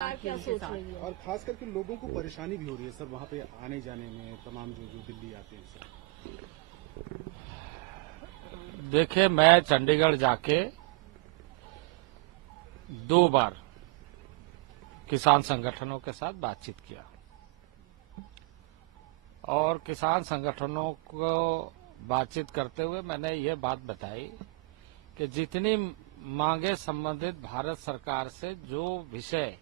क्या सोच रही है? और खास करके लोगों को परेशानी भी हो रही है सर वहाँ पे आने जाने में, तमाम जो दिल्ली आते हैं सर। देखिए, मैं चंडीगढ़ जाके 2 बार किसान संगठनों के साथ बातचीत किया और किसान संगठनों को बातचीत करते हुए मैंने ये बात बताई कि जितनी मांगे संबंधित भारत सरकार से जो विषय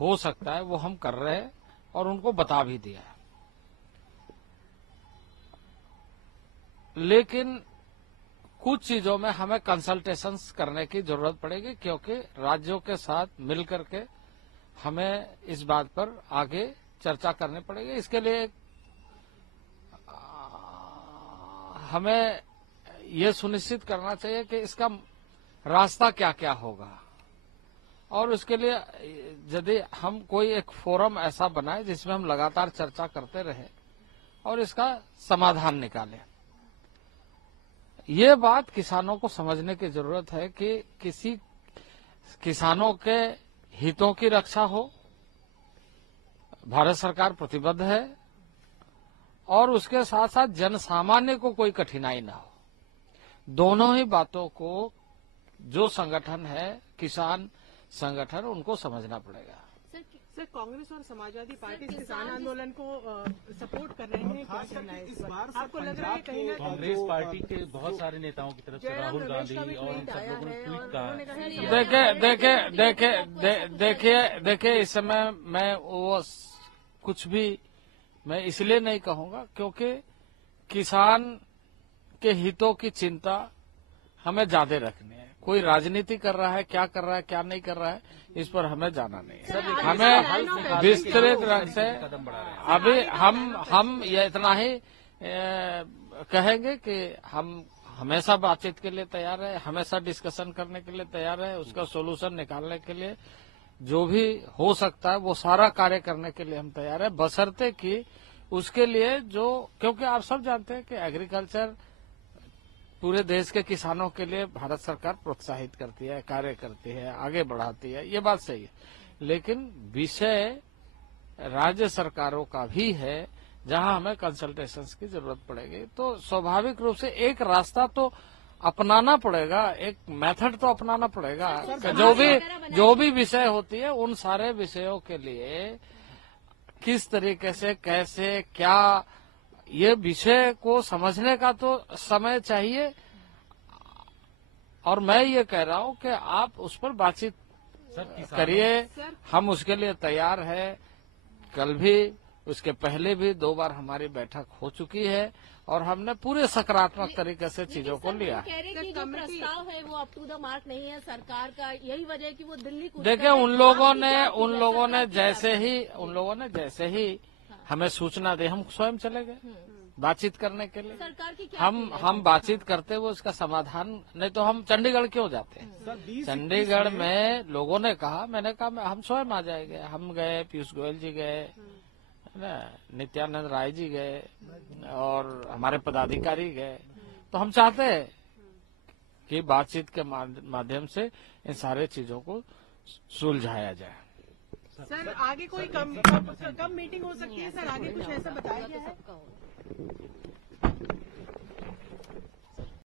हो सकता है वो हम कर रहे हैं और उनको बता भी दिया है। लेकिन कुछ चीजों में हमें कंसल्टेशंस करने की जरूरत पड़ेगी, क्योंकि राज्यों के साथ मिलकर के हमें इस बात पर आगे चर्चा करनी पड़ेगी। इसके लिए हमें ये सुनिश्चित करना चाहिए कि इसका रास्ता क्या क्या होगा, और उसके लिए यदि हम कोई एक फोरम ऐसा बनाए जिसमें हम लगातार चर्चा करते रहे और इसका समाधान निकालें। ये बात किसानों को समझने की जरूरत है कि किसी किसानों के हितों की रक्षा हो, भारत सरकार प्रतिबद्ध है, और उसके साथ साथ जनसामान्य को कोई कठिनाई ना हो। दोनों ही बातों को जो संगठन है, किसान संगठन, उनको समझना पड़ेगा। सर, कांग्रेस और समाजवादी पार्टी किसान आंदोलन को सपोर्ट कर रहे हैं। खास करके इस बार आपको लग रहा है कहीं ना कहीं कांग्रेस पार्टी के बहुत सारे नेताओं की तरफ से राहुल गांधी और उन सब लोगों ने ट्वीट कहा। देखिए इस समय मैं वो कुछ भी मैं इसलिए नहीं कहूंगा क्योंकि किसान के हितों की चिंता हमें ज्यादा रखनी है। कोई राजनीति कर रहा है, क्या कर रहा है, क्या नहीं कर रहा है, इस पर हमें जाना नहीं है। हमें विस्तृत रंग से अभी हम ये इतना ही कहेंगे कि हम हमेशा बातचीत के लिए तैयार है, हमेशा डिस्कशन करने के लिए तैयार है, उसका सोल्यूशन निकालने के लिए जो भी हो सकता है वो सारा कार्य करने के लिए हम तैयार है, बशर्ते कि उसके लिए क्योंकि आप सब जानते हैं कि एग्रीकल्चर पूरे देश के किसानों के लिए भारत सरकार प्रोत्साहित करती है, कार्य करती है, आगे बढ़ाती है, ये बात सही है। लेकिन विषय राज्य सरकारों का भी है जहां हमें कंसल्टेशंस की जरूरत पड़ेगी। तो स्वाभाविक रूप से एक रास्ता तो अपनाना पड़ेगा, एक मेथड तो अपनाना पड़ेगा। जो भी विषय होती है उन सारे विषयों के लिए किस तरीके से, कैसे, क्या, ये विषय को समझने का तो समय चाहिए। और मैं ये कह रहा हूं कि आप उस पर बातचीत करिए, हम उसके लिए तैयार है। कल भी, उसके पहले भी 2 बार हमारी बैठक हो चुकी है और हमने पूरे सकारात्मक तरीके से चीजों को लिया। कह रहे कि जो प्रस्ताव है वो अप टू द मार्क नहीं है सरकार का, यही वजह है कि वो दिल्ली को। देखिए, उन लोगों ने जैसे ही हमें सूचना दी, हम स्वयं चले गए बातचीत करने के लिए। सरकार की क्या हम बातचीत करते हुए उसका समाधान, नहीं तो हम चंडीगढ़ क्यों जाते हैं। चंडीगढ़ में लोगों ने कहा, मैंने कहा हम स्वयं आ जाएंगे। हम गए, पीयूष गोयल जी गए, नित्यानंद राय जी गए और हमारे पदाधिकारी गए। तो हम चाहते हैं कि बातचीत के माध्यम से इन सारे चीजों को सुलझाया जाए। सर, आगे कोई कब मीटिंग हो सकती है? सर, आगे कुछ ऐसा बताया गया है?